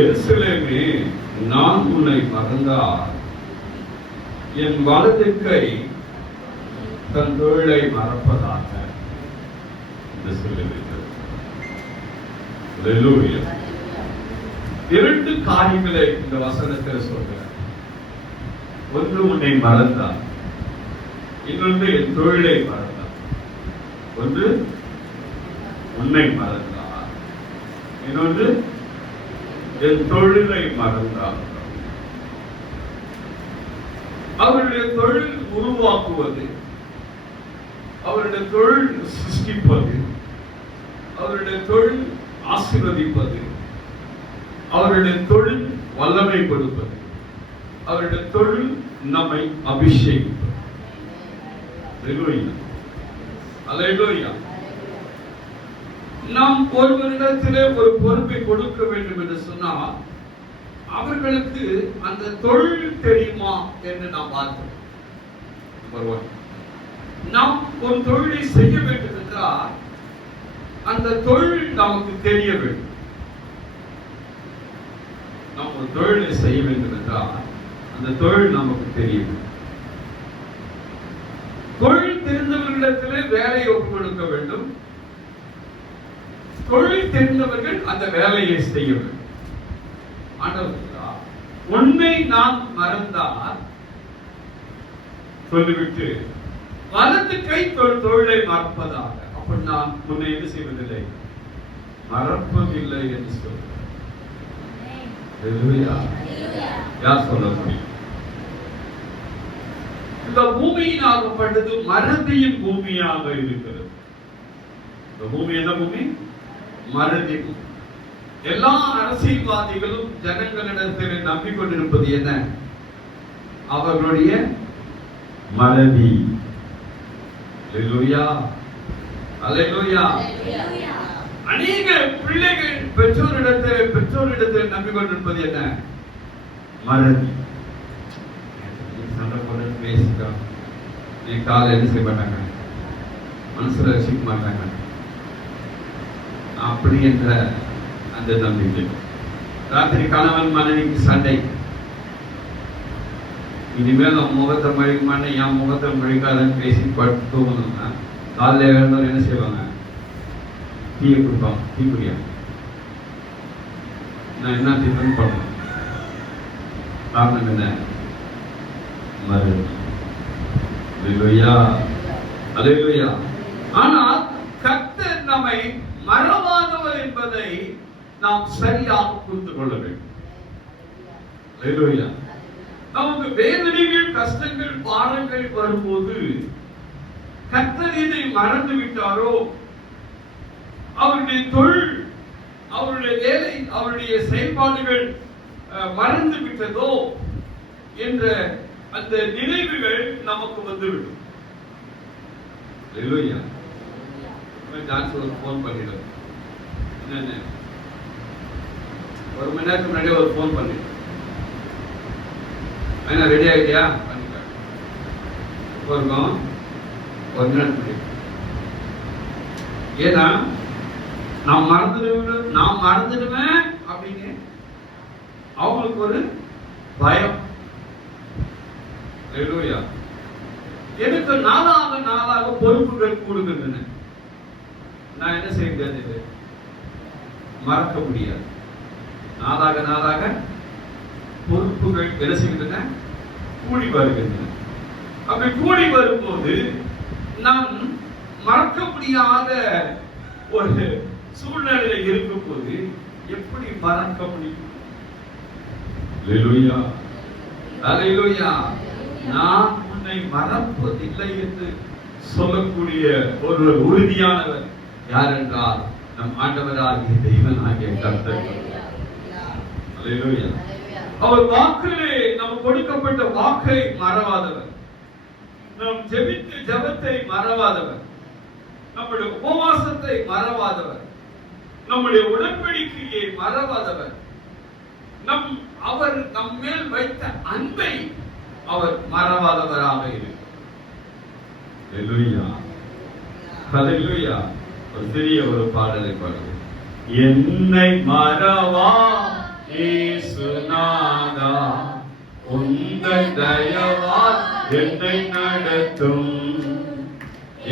எருசலேமே, நான் உன்னை மறந்தால் என் வலது கை தன் தொழிலை மறப்பதாக என்று சொல்லிவிட்டது. இரண்டு காரியங்களை இந்த வசனத்தில் சொல்கிறார். ஒன்று உன்னை மறந்தார், இன்னொன்று என் தொழிலை மறந்தார். ஒன்று உன்னை மறந்தார், இன்னொன்று என் தொழிலை மறந்தார். அவருடைய தொழில் உருவாக்குவது, அவருடைய தொழில் சிருஷ்டிப்பது, அவருடைய தொழில் ஆசீர்வதிப்பது, அவருடைய தொழில் வல்லமை கொடுப்பது, அவருடைய தொழில் நம்மை அபிஷேகிப்பது. நாம் ஒருவரிடத்திலே ஒரு பொறுப்பை கொடுக்க வேண்டும் என்று சொன்னால் அவர்களுக்கு அந்த தொழில் தெரியுமா என்று நாம் பார்க்கிறோம். நாம் ஒரு தொழிலை செய்ய வேண்டும் என்றால் அந்த தொழில் நமக்கு தெரிய வேண்டும். நாம் ஒரு தொழிலை செய்ய வேண்டும் என்றால் அந்த தொழில் நமக்கு தெரிய வேண்டும். தொழில் தெரிந்தவர்களிடத்திலே வேலையை ஒப்புக் கொடுக்க வேண்டும். தொழில் தெரிந்தவர்கள் அந்த வேலையை செய்ய வேண்டும். உன்னை நான் மறந்தால் சொல்லிவிட்டு வலது கை தொழிலை மறப்பதாக. அப்படி நான் உன்னை என்ன செய்வதில்லை, மறப்பதில்லை என்று சொல்றேன். யார் சொல்ல முடியும்? இந்த பூமியினாகப்பட்டது மறதியின் பூமியாக இருக்கிறது. இந்த பூமி என்ன பூமி? மறதி. எல்லா அரசியல்வாதிகளும் ஜனங்களிடத்தில் நம்பிக்கொண்டிருப்பது என்ன? அவர்களுடைய மறதி. அல்லேலூயா, அல்லேலூயா. அநேக பிள்ளைகள் பெற்றோரிடத்தில் நம்பிக்கொண்டிருப்பது என்ன? மறதி. சண்டை போட்டு பேசிட்டோம், நீ காலை என்ன செய்ய மாட்டாங்க, மனசுல வச்சுக்க மாட்டாங்க, அப்படி என்ற அந்த நம்பிக்கை. ராத்திரி கணவன் மனைவிக்கு சண்டை, இனிமேல் அவன் முகத்தை மழிக்க மாட்டேன், என் முகத்தை மழிக்காதன்னு பேசி பட்டு தூங்கணும்னா காலையில் எழுந்தவங்க என்ன செய்வாங்க? டீயை கொடுப்பாங்க. டீ குடியா, நான் என்ன டிஃபன் பண்ணணும்? காரணம் என்ன? மறதி. அல்லேலூயா. ஆனால் கர்த்தர் நம்மை மறவாதவர் என்பதை நாம் சரியாக புரிந்து கொள்ள வேண்டும். அல்லேலூயா. நமக்கு வேதனைகள், கஷ்டங்கள், பாரங்கள் வரும்போது கர்த்தர் இதை மறந்து விட்டாரோ, அவருடைய தொழில், அவருடைய வேலை, அவருடைய செயல்பாடுகள் மறந்து விட்டதோ என்ற அந்த நினைவுகள் நமக்கு வந்துவிடும். அல்லேலூயா. போன் பண்ணிடுறேன், என்ன ஒரு மணி நேரத்துக்கு முன்னாடியே ஒரு போன் பண்ணிடுறேன், என்ன ரெடி ஆகிட்டியா? பண்ணிட்டேன். இருக்கும் ஒரு மினிட் பண்ணி. ஏன்னா நான் மறந்துடுவேன் அப்படின்னு அவங்களுக்கு ஒரு பயம். எனக்கு நாளாக பொறுப்புகள் கூடுகின்றன. நான் என்ன செய்ய முடியாது, மறக்க முடியாது. நாளாக பொறுப்புகள் என்ன செய்கின்றன, கூடி வருகின்றன. அப்படி கூடி வரும்போது நான் மறக்க முடியாத ஒரு சூழ்நிலையில இருக்கும் போது எப்படி மறக்க முடியும்? அல்லேலூயா, அல்லேலூயா. நான் உன்னை மறப்பதில்லை என்று சொல்லக்கூடிய ஒரு உறுதியானவர் யார் என்றால் நம் ஆண்டவராகிய தெய்வனாகிய கர்த்தர். அல்லேலூயா. அவர் வாக்கிலே நமக்கு கொடுக்கப்பட்ட வாக்கை மறவாதவர், நாம் ஜெபித்த ஜெபத்தை மறவாதவர், நம்முடைய உபவாசத்தை மறவாதவர், நம்முடைய உடன்படிக்கையை மறவாதவர், அவர் நம் மேல் வைத்த அன்பை அவர் மறவாதவராக இருக்கிறார். அல்லேலூயா, அல்லேலூயா. ஒரு சிறிய ஒரு பாடலை பாடுவோம். என்னை மறவா இயேசுநாதா, உந்தன் தயவால் என்னை நடத்தும்.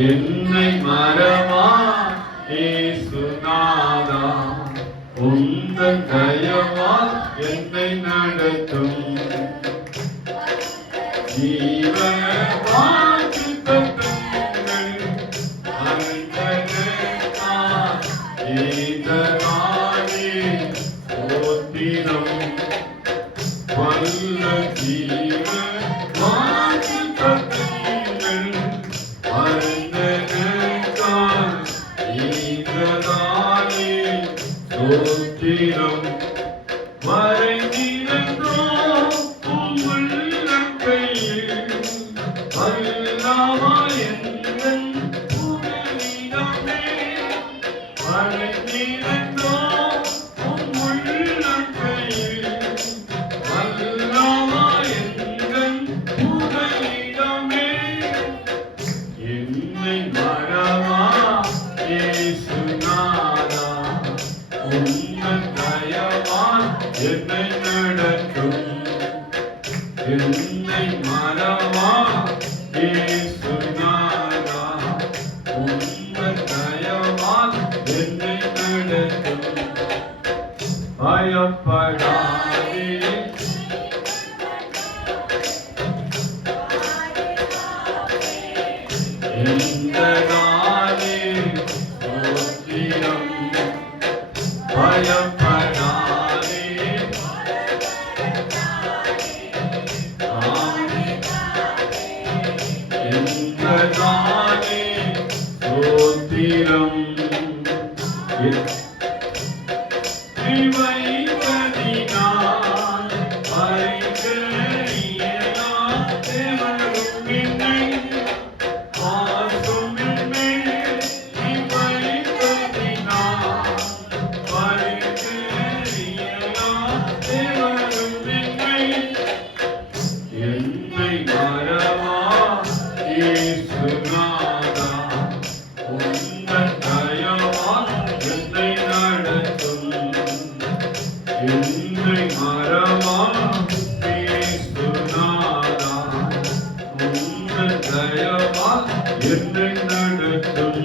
என்னை மறவா இயேசுநாதா, உந்தன் தயவால் என்னை நடத்தும். ஜீவ வாக்குத்தத்தங்கள் அறிந்ததற்காய் இந்த நாளே ஸ்தோத்திரம். வல்ல ஜீவ வாக்குத்தத்தங்கள் அறிந்ததற்காய் இந்த நாளே ஸ்தோத்திரம். வரைந்திருந்தோம் உம் உள்ளங்கையில், வல்லவா எந்தன் புகலிடமே. வரைந்திருந்தோம் உம் உள்ளங்கையில், வல்லவா எந்தன் புகலிடமே. என்னை மறவா இயேசுநாதா, உந்தன் தயவால் என்னை நடத்தும். என்னை மறவா இயேசுநாதா, உந்தன் தயவால் என்னை நடத்தும். பயப்படாதே இந்த நாளே ஸ்தோத்திரம். பயப்படாதே இந்த நாளே ஸ்தோத்திரம். வைப்பதினால் பரிகரியலாம் தேவனும் என்னை ஆசும் என்னை. வைப்பதினால் பரிகரியலாம் தேவனும் என்னை. என்னை மறவா இயேசுநாதா, உந்தன் தயவால் என்னை நடத்தும். என்னை மறவா இயேசுநாதா, உந்தன் தயவால் என்னை நடத்தும்.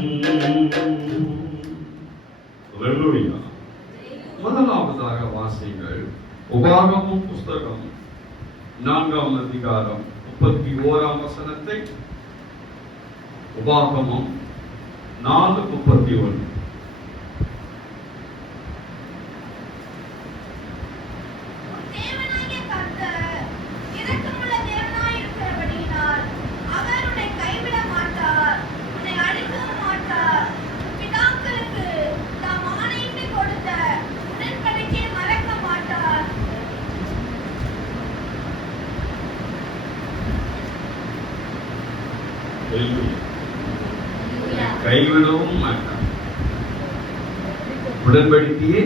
அல்லேலூயா. முதலாவதாக வாசிங்கள் உபாகமம் புஸ்தகம் 4ஆம் அதிகாரம் 31ஆம் வசனத்தை. உபாகமம் 4:31. கைவிடவும் மாட்டார். உடன்படிக்கையை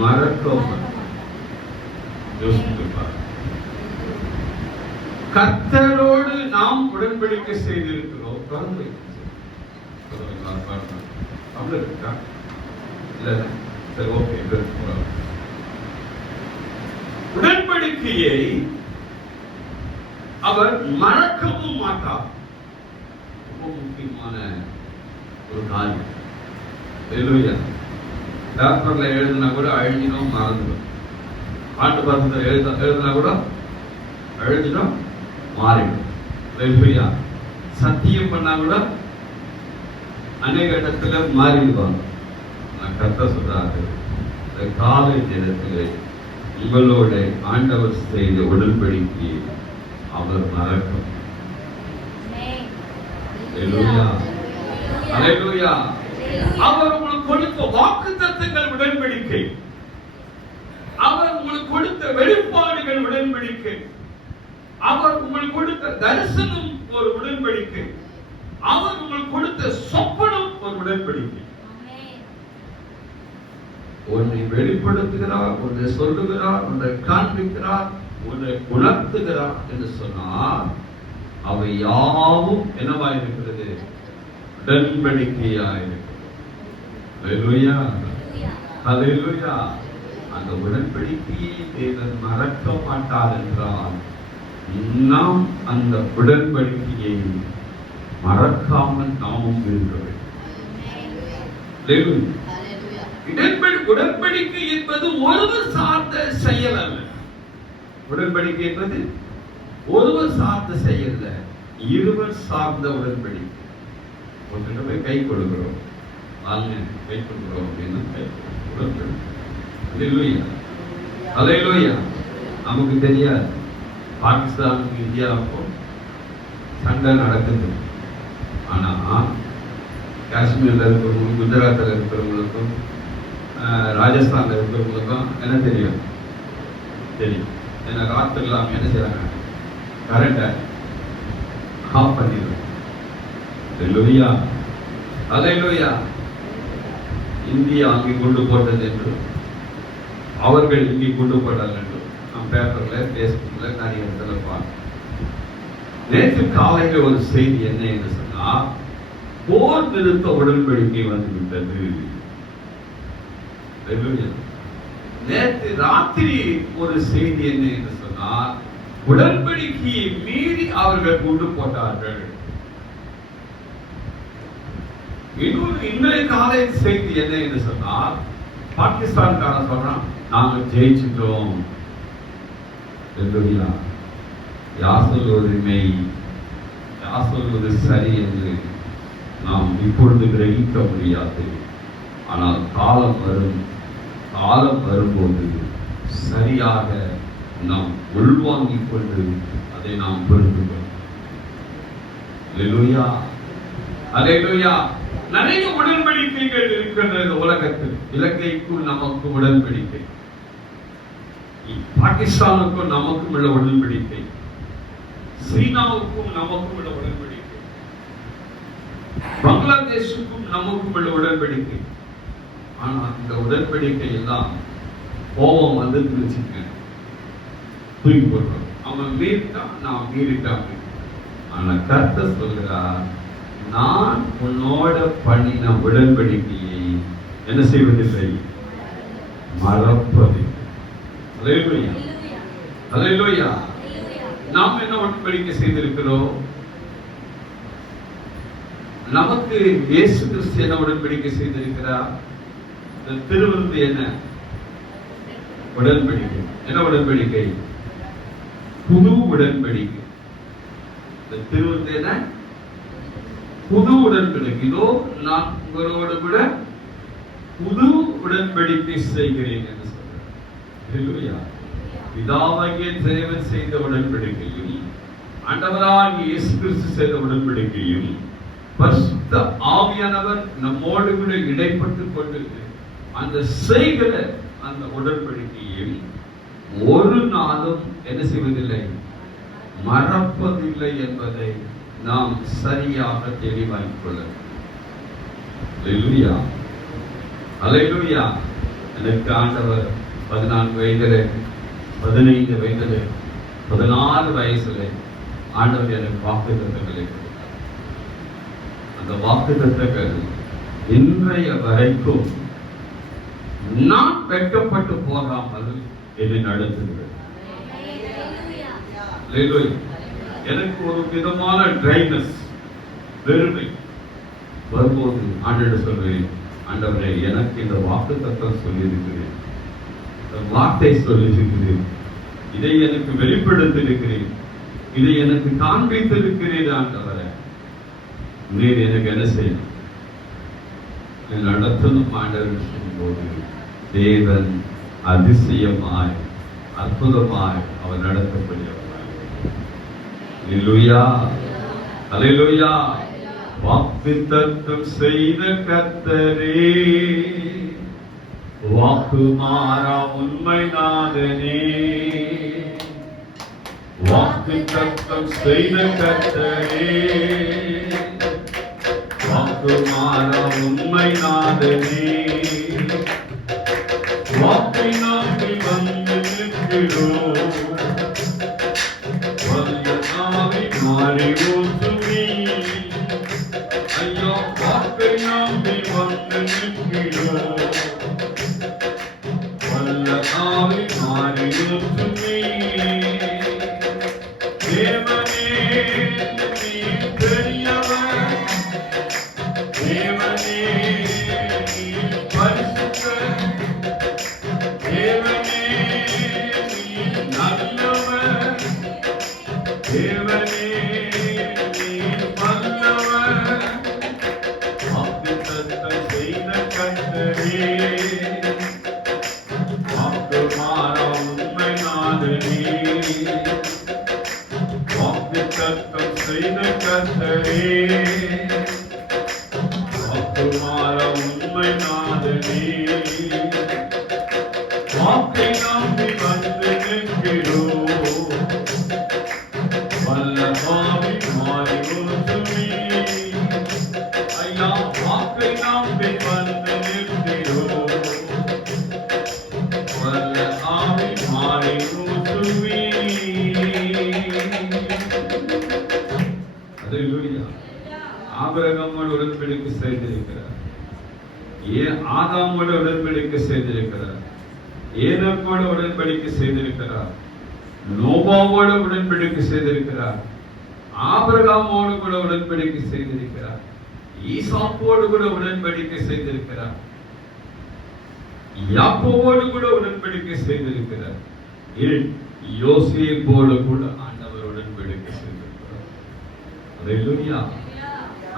மறக்கவும் யோசித்துப்பார். கர்த்தரோடு நாம் உடன்படிக்கை செய்திருக்கிறோம். உடன்படிக்கையை அவர் மறக்கவும் மாட்டார். முக்கியமான ஒரு காரியம். பேப்பர்ல எழுதினா கூட அழிஞ்சிடும், மறந்துடும். பாட்டு பாத்திரத்தில் எழுதினா கூட அழிஞ்சிடும், மாறிடும். சத்தியம் பண்ணா கூட அநேக இடத்துல மாறிடுவாங்க. நான் கத்த சொல்றாரு, இந்த காலை நேரத்தில் உங்களோட ஆண்டவர் செய்த உடன்படிக்கை அவர் மறக்கும். அவர் உங்களுக்கு கொடுத்த வாக்குத்தத்தங்கள் உடன்படிக்கை, அவர் உங்களுக்கு கொடுத்த வெளிப்பாடுகள் உடன்படிக்கை, அவர் உங்களுக்கு கொடுத்த தரிசனம் ஒரு உடன்படிக்கை, அவர் உங்களுக்கு கொடுத்த சொப்பனம் ஒரு உடன்படிக்கை. ஒன்றை வெளிப்படுத்துகிறார், ஒன்றை சொல்லுகிறார், ஒன்றை காண்பிக்கிறார், ஒன்றை உணர்த்துகிறார் என்று சொன்னார். அவை யாவும் என்னவாயிருக்கிறது? உடன்படிக்கையாயிருக்கிறது. ஹல்லேலூயா, ஹல்லேலூயா. அந்த உடன்படிக்கையை தேவன் மறக்க மாட்டார் என்றால் நாம் அந்த உடன்படிக்கையை மறக்காமல் நாமும் இருக்க வேண்டும். உடன்படிக்கை என்பது ஒருவர் சார்ந்த செயல் அல்ல. உடன்படிக்கை என்பது ஒருவர் சார்ந்த செயல் அல்ல, இருவர் சார்ந்த உடன்படிக்கை. ஒருத்தர் போய் கை கொடுக்கிறோம், வாங்க கை கொடுக்கிறோம் அப்படின்னு கை கொடுக்கிறோம். ஹல்லேலூயா, ஹல்லேலூயா. நமக்கு தெரியாது பாகிஸ்தானுக்கும் இந்தியாவுக்கும் சண்டை நடக்குது. ஆனா காஷ்மீர்ல இருக்கிறவங்களுக்கும், குஜராத்தில் இருக்கிறவங்களுக்கும், ராஜஸ்தான்ல இருக்கிறவங்களுக்கும் என்ன தெரியும்? தெரியும். ஏன்னா ராத்திரில அவங்க என்ன செய்யறாங்க? கரண்டை ஆஃப் பண்ணிடுறோம். ஹல்லேலூயா, ஹல்லேலூயா. இந்தியா அங்கே கொண்டு போட்டது என்று, அவர்கள் இங்கே கொண்டு போடல என்று நாம் பேப்பர்ல, பேஸ்புக்ல நிறைய இடத்துல பார்க்கிறோம். நேற்று காலையில் ஒரு செய்தி என்ன என்று சொன்னா, போர் நிறுத்த உடன்படிக்கை வந்துவிட்டது. நேற்று ராத்திரி ஒரு செய்தி என்ன என்று சொன்னால், உடன்படிக்கையை மீறி அவர்கள் கொண்டு போட்டார்கள். இன்றைய காலை செய்தி என்ன என்று சொன்னால், பாகிஸ்தான்காரன் சொல்றான், நாங்க ஜெயிச்சிட்டோம். யார் சொல்வது மெய், யார் சொல்வது சரி என்று நாம் இப்பொழுது கிரகிக்க முடியாது. ஆனால் காலம் வரும்போது சரியாக நாம் உள்வாங்கிக் கொண்டு அதை நாம் புரிந்து கொள்வோம். அல்லேலூயா, அல்லேலூயா. நிறைய உடன்படிக்கைகள் இருக்கின்றது உலகத்தில். இலங்கைக்கும் நமக்கு உடன்படிக்கை, பாகிஸ்தானுக்கும் நமக்கும் உள்ள உடன்படிக்கை, சீனாவுக்கும் நமக்கும் உள்ள உடன்படிக்கை, பங்களாதேஷுக்கும் நமக்கும் உள்ள உடன்படிக்கை. ஆனா இந்த உடன்படிக்கை எல்லாம் கோபம் வந்து வச்சுக்க தூக்கி போடுறோம். அவன் மீறிட்டான், நான் மீறிட்டான். ஆனா கர்த்தர் சொல்கிறார், நான் உன்னோட பண்ணின உடன்படிக்கையை என்ன செய்வதில்லை, மறப்பதில்லை. அல்லேலூயா, அல்லேலூயா. நாம் என்ன உடன்படிக்கை செய்திருக்கிறோம்? நமக்கு இயேசு கிறிஸ்து என்ன உடன்படிக்கை செய்திருக்கிறார்? திருவிருந்து என்ன உடன்படிக்கை? என்ன உடன்படிக்கை? புது உடன்படிக்கை. திருவிருந்து என்ன? புது உடன்படிக்கை. இதோ நான் உங்களோடு கூட புது உடன்படிக்கை செய்கிறேன் என்று சொல்றார். பிதாவாகிய தேவன் செய்த உடன்படிக்கையும், ஆண்டவராகிய இயேசு கிறிஸ்து செய்த உடன்படிக்கையும், பரிசுத்த ஆவியானவர் நம்மோடு கூட இடைப்பட்டுக் கொண்டு அந்த செய்கிற அந்த உடன்படிக்கையும் ஒரு நாளும் என்ன செய்வதில்லை, மறப்பதில்லை என்பதை நாம் சரியாக தெளிவாக்கிக் கொள்ள. அல்லேலூயா, அல்லேலூயா. எனக்கு ஆண்டவர் 14 வயதிலே, 15 வயதிலே, 16 வயசுல ஆண்டவர் எனக்கு வாக்குத்தத்தங்களை கொடுத்தார். அந்த வாக்குத்தத்தங்கள் இன்றைய வரைக்கும் நான் வெட்கப்பட்டு போகாமல் என்னை நடத்துகிறது. எனக்கு ஒரு விதமான ட்ரைனஸ், வெறுமை வரும்போது ஆண்டவரிடம் சொல்றேன், ஆண்டவரே எனக்கு இந்த வாக்குத்தத்தம் சொல்லியிருக்கிறேன், வார்த்தை சொல்லியிருக்கிறேன், இதை எனக்கு வெளிப்படுத்தியிருக்கிறேன், இதை எனக்கு காண்பித்திருக்கிறேன். ஆண்டவரே நீர் எனக்கு என்ன செய்யணும், நடத்தணும். ஆண்டவர் சொல்லும்போது தேவன் அதிசயமாய் அற்புதமாய் அவர் நடத்தப்படுகிறார். அல்லேலூயா, அல்லேலூயா. வாக்குத்தத்தம் செய்த கர்த்தரே, வாக்கு மாறா உண்மை நாதனே, வாக்குத்தத்தம் செய்த கர்த்தரே, வாக்கு மாறா உண்மை நாதனே, வாக்கை நம்பி வந்து நிற்கிறோம், வல்ல ஆவி மாறி ஊற்றுவி. ஐயா வாக்கை நம்பி வந்து நிற்கிறோம். வல்ல ஆவி மாறி ஊற்றுமே. தேவனே நீ பெரியவர், தேவனே நீ பரிசுத்தர், தேவனே நீ நல்லவர், தேவனே நீ வல்லவர். வாக்குத்தத்தம் செய்த கர்த்தரே, வாக்கு மாறா உண்மை நாதனே. வாக்குத்தத்தம் செய்த கர்த்தரே, வாக்கு மாறா உண்மை நாதனே. வாக்கை நம்பி வந்து நிற்கிறோம். வல்ல ஆவி மாறி ஊற்றுமே. ஐயா, வாக்கை நம்பி வந்து நிற்கிறோம். வல்ல ஆவி மாறி ஊற்றுமே. அல்லேலூயா. ஆபிரகாமோடு உடன்படிக்கை செய்திருக்கிறார். ஆதாமோடு உடன்படிக்கை செய்திருக்கிறார். ஏனோக்கோடு உடன்படிக்கை செய்திருக்கிறார். நோவாவோடு உடன்படிக்கை செய்திருக்கிறார். ஆபிரகாமோடு கூட உடன்படிக்கை செய்திருக்கிறார். ஈசாக்கோடு கூட உடன்படிக்கை செய்திருக்கிறார். யாக்கோபோடு கூட உடன்படிக்கை செய்திருக்கிறார். யோசேப்போடு கூட ஆண்டவர் உடன்படிக்கை செய்திருக்கிறார். அல்லேலூயா,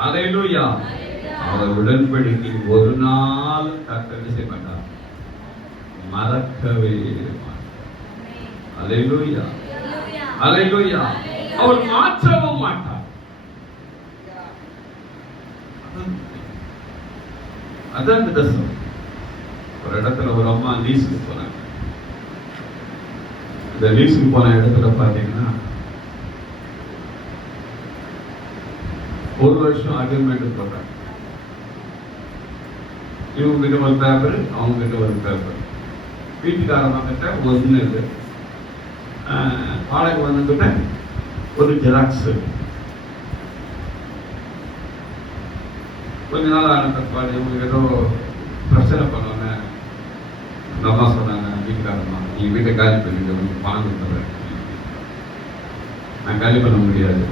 அல்லேலூயா. அவர் உடன்படிக்கை ஒரு நாள் கர்த்தர் செய்ய மாட்டார், மறக்கவே மாட்டார். அல்லேலூயா, அல்லேலூயா. அவர் மாற்றவும் மாட்டார். அதான் விதசம். ஒரு இடத்துல ஒரு அம்மா லீஸுக்கு போனாங்க. இந்த லீஸுக்கு போன இடத்துல பாத்தீங்கன்னா ஒரு வருஷம் அக்ரிமெண்ட் போட்டாங்க. இவங்க கிட்ட ஒரு பேப்பர், அவங்க கிட்ட ஒரு பேப்பர். வீட்டுக்காரங்க கிட்ட ஒன்று இது, வாடகை வந்துகிட்ட ஒரு ஜெராக்ஸ். கொஞ்ச நாள் ஆன தற்பாடு இவங்களுக்கு ஏதோ பிரச்சனை பண்ணோன்னு அந்த அம்மா சொன்னாங்க, வீட்டுக்காரம்மா, நீ வீட்டை காலி பண்ணிட்டு உனக்கு பணம் கொடுத்துறேன். நான் காலி பண்ண முடியாது.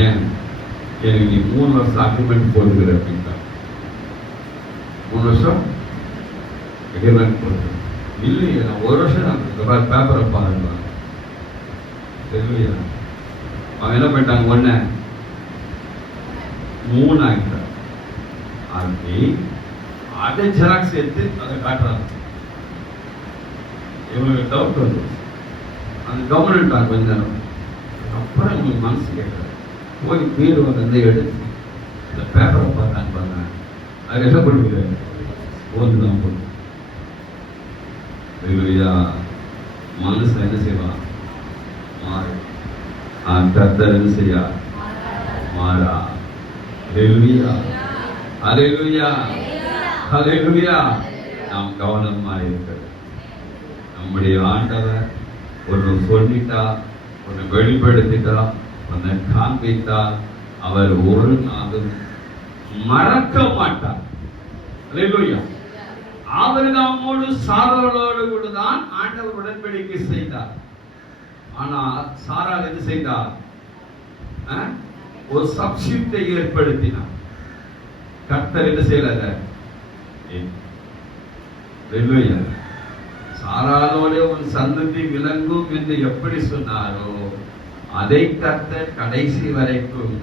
ஏன்? எனக்கு நீ 3 வருஷம் அக்ரிமெண்ட் போட்டுக்கிற அப்படின்ட்டா. 3 வருஷம் அக்ரிமெண்ட் போட்டு இல்லையே, நான் 1 வருஷம் நான் பேப்பரை பாருங்க. தெரியலையா? அவன் என்ன பண்ணிட்டாங்க, 1 3 ஆகிட்டார். அப்படி அதை ஜெராக்ஸ் எடுத்து அதை காட்டுறாங்க. இவங்களுக்கு டவுட் வந்து அந்த கவர்மெண்ட் கொஞ்ச நேரம் அப்புறம் உங்களுக்கு மனசு கேட்கறாரு, போய் பேர் வந்து எடுத்து இந்த பேப்பரை பார்த்தாங்க பாருங்க. அது என்ன பண்ணுறாரு, ஒன்றுதான் போட்டு மனசு என்ன செய்வான், மாறு. கர்த்தர் என்ன செய்யா, மாறா. அல்லேலூயா, அல்லேலூயா, அல்லேலூயா. நாம் கவனமா இருக்கிறது. நம்முடைய ஆண்டவர் ஒன்று சொல்லிட்டா, ஒன்று வெளிப்படுத்திட்டா, ஒன்று காண்பித்தா, அவர் ஒரு நாளும் மறக்க மாட்டார். அல்லேலூயா. ஆபிரகாமோடு சாராளோடு கூட தான் ஆண்டவர் உடன்படிக்கை செய்தார். ஆனால் சாராள் என்ன செய்தார், ஒரு சப்ஸ்டிட்யூட்டை ஏற்படுத்தினார். கர்த்தர் என்ன செய்யல, சாராளோட ஒரு சந்ததி விளங்கும் என்று எப்படி சொன்னாரோ அதை கர்த்தர் கடைசி வரைக்கும்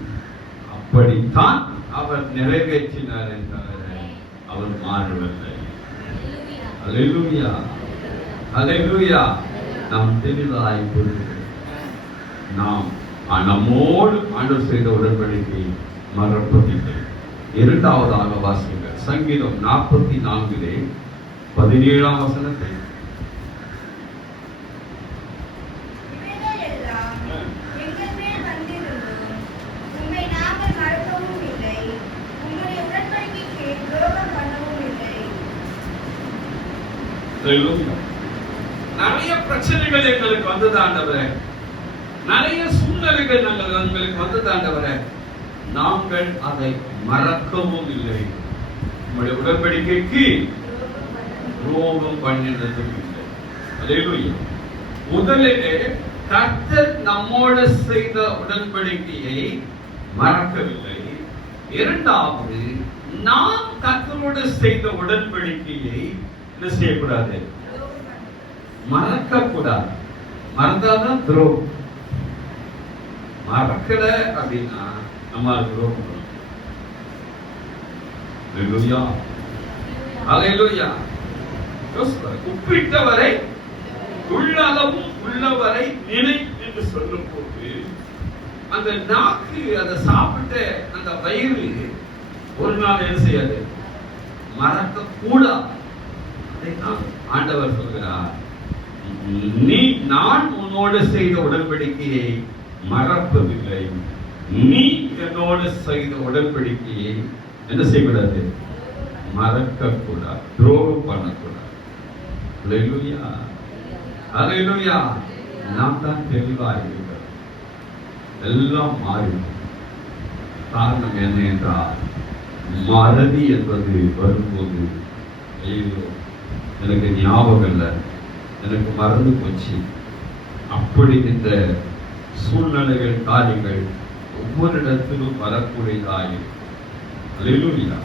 அப்படித்தான் அவர் நிறைவேற்றினார் தவிர அவர் மாறவில்லை. அல்லேலூயா, அல்லேலூயா. நாம் தெளிவாய் புரிந்து நாம் நம்மோடு ஆண்டவர் செய்த உடன்படிக்கை மறப்பதில்லை. 2வதாக வாசிங்கள். சங்கீதம் 44 17ஆம் வசனத்தை. நிறைய பிரச்சனைகள் எங்களுக்கு வந்தது ஆண்டவரே, நிறைய சூழ்நிலைகள் எங்களுக்கு வந்தது ஆண்டவரே, நாங்கள் அதை மறக்கவும் இல்லை. நம்முடைய உடன்படிக்கைக்கு துரோகம் பண்ணினதும் இல்லை. அல்லேலூயா. முதலிலே கர்த்தர் நம்மோடு செய்த உடன்படிக்கையை மறக்கவில்லை. இரண்டாவது, நாம் கர்த்தரோடு செய்த உடன்படிக்கையை என்ன செய்யக்கூடாது? மறக்க கூடாது. மறந்தாதான் துரோகம். மறக்கல அப்படின்னா நம்ம துரோகம். அல்லேலூயா. அல்லேலூயா. உப்பிட்டவரை உள்ளளவும் உள்ளவரை நினை என்று சொல்லும் போது அந்த நாக்கு அதை சாப்பிட்ட அந்த வயிறு ஒரு நாள் என்ன செய்யாது? மறக்க கூடாது. ஆண்டவர் சொல்கிறார், நான் உன்னோடு செய்த உடன்படிக்கையை மறப்பதில்லை. நீ என்னோடு செய்த உடன்படிக்கையை என்ன செய்யக்கூடாது? மறக்க கூடாது, துரோகம் பண்ணக்கூடாது. அல்லேலூயா. அல்லேலூயா. நாம் தான் தெளிவாக இருக்கிறோம். எல்லாம் மாறி. காரணம் என்ன என்றால், மறதி என்பது வரும்போது ஐயோ எனக்கு ஞாபகம் இல்லை, எனக்கு மறந்து போச்சு, அப்படி இந்த சூழ்நிலைகள் காரியங்கள் ஒவ்வொரு இடத்திலும் வரக்கூடியதாய். அல்லேலூயா.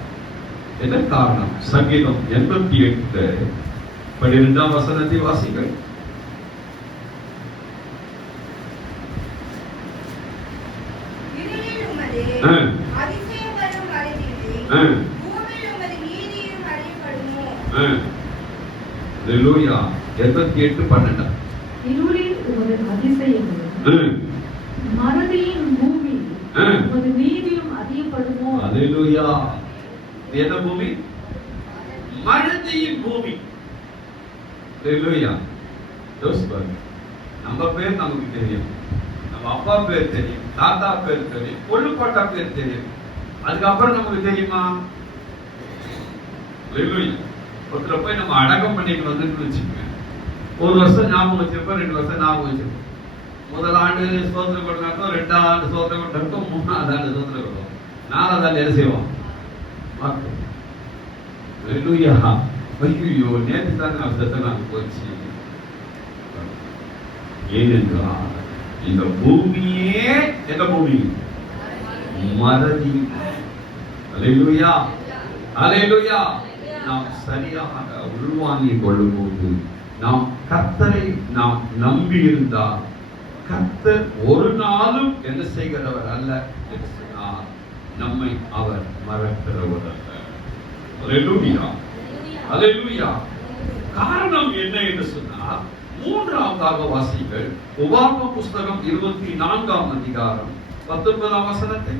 என்ன காரணம்? சங்கீதம் 88:12 வசனத்தை வாசிங்கள். அல்லேலூயா. 88:12 இருளில் உமது அதிசயங்களும் மறதியின் பூமி உமது நீதியும் அதிகப்படுமோ. அல்லேலூயா. என்ன பூமி? மறதியின் பூமி. அல்லேலூயா. நம்ம பேர் நமக்கு தெரியும், நம்ம அப்பா பேர் தெரியும், தாத்தா பேர் தெரியும், கொள்ளுப்பாட்டா பேர் தெரியும். அதுக்கப்புறம் நமக்கு தெரியுமா? ஒருத்தர் போய் நம்ம அடக்கம் பண்ணிட்டு வந்துட்டு வச்சுக்கோங்க. ஒரு வருஷம் ஞாபகம் வச்சிருப்போம், 2 வருஷம் ஞாபகம் வச்சிருப்போம். முதல் ஆண்டு சோதனை கொண்டாட்டம், 2ஆம் ஆண்டு சோதனை கொண்டாட்டம், 3ஆவது ஆண்டு சோதனை கொண்டாட்டம், 4ஆவது ஆண்டு என்ன செய்வோம்? ஐயோ நேற்று தான் நான் போச்சு. ஏனென்றால் இந்த பூமியே எந்த பூமி? மறதி. அல்லேலூயா. அல்லேலூயா. நாம் சரியாக உள்வாங்கிக் கொள்ளும் போது, நாம் கர்த்தரை நாம் நம்பி இருந்தால், கர்த்தர் ஒரு நாளும் என்ன செய்கிறவர் அல்ல என்று சொன்னார், நம்மை அவர் மறக்கிறவர் அல்ல. அல்லேலூயா. அல்லேலூயா. காரணம் என்ன என்று சொன்னால், மூன்றாவதாக வாசிங்கள் உபாகம புஸ்தகம் 24ஆம் அதிகாரம் 19ஆம் வசனத்தை.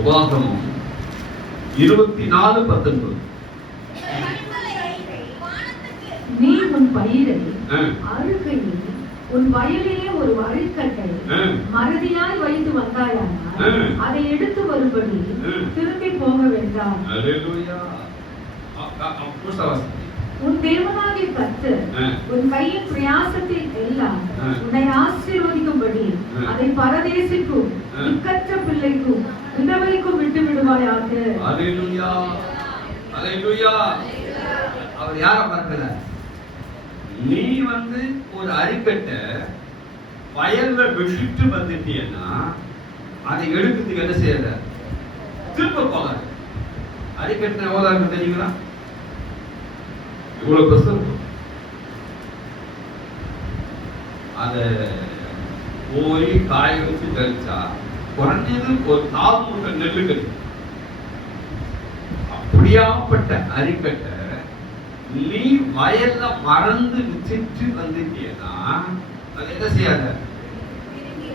உபாகமம் 24:19. நீ உன் பயிரை அறுக்கையில் உன் வயலிலே ஒரு அரிக்கட்டை மறதியாய் வைத்து வந்தாயானால் அதை எடுத்து வரும்படி திரும்பி போக வேண்டாம். அல்லேலூயா. உன் தேவனாகிய கர்த்தர் உன் கையின் பிரயாசத்தில் எல்லாம் உன்னை ஆசீர்வதிக்கும்படி அதை பரதேசிக்கும் இக்கற்ற பிள்ளைக்கும் விதவைக்கும் விட்டு விடுவாயாக. அல்லேலூயா. அல்லேலூயா. அவர் யாரை பார்க்கல? நீ ஒரு அரிக்கட்டை வயல்ல விட்டுட்டு வந்துட்டீங்கன்னா அதை எடுக்கிறதுக்கு என்ன செய்யல? திரும்ப போகாது. அரிக்கட்டை எவ்வளவு இருக்கு தெரியுங்களா? இவ்வளவு பெருசு. அதை போய் காய வச்சு கழிச்சா குறைஞ்சது ஒரு 4 மூட்டை நெல்லு கட்டி. அப்படியாப்பட்ட அரிக்கட்டை நீ வயல்ல மறந்து வச்சுட்டு வந்துட்டீங்கன்னா அது என்ன செய்யாத?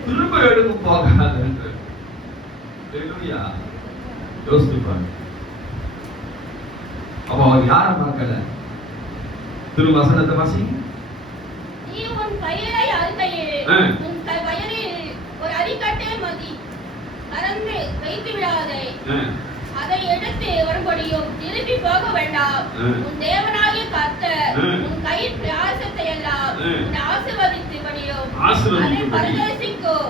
திரும்ப எடுக்க போகாது. யோசித்து பாருங்க. அப்ப அவர் யாரை பார்க்கல? திருவசனத்தை வாசி. நீ உன் பயிரை அறுக்கையில் உன் வயலில் ஒரு அரிக்கட்டை மறந்து வைத்து விடாதே. அதை எடுத்து வரும்படியும் திருப்பி போக வேண்டாம். உன் தேவனாகிய கர்த்தர் உன் கையின் பிரயாசத்தை எல்லாம் உன்னை ஆசீர்வதித்தபடியும்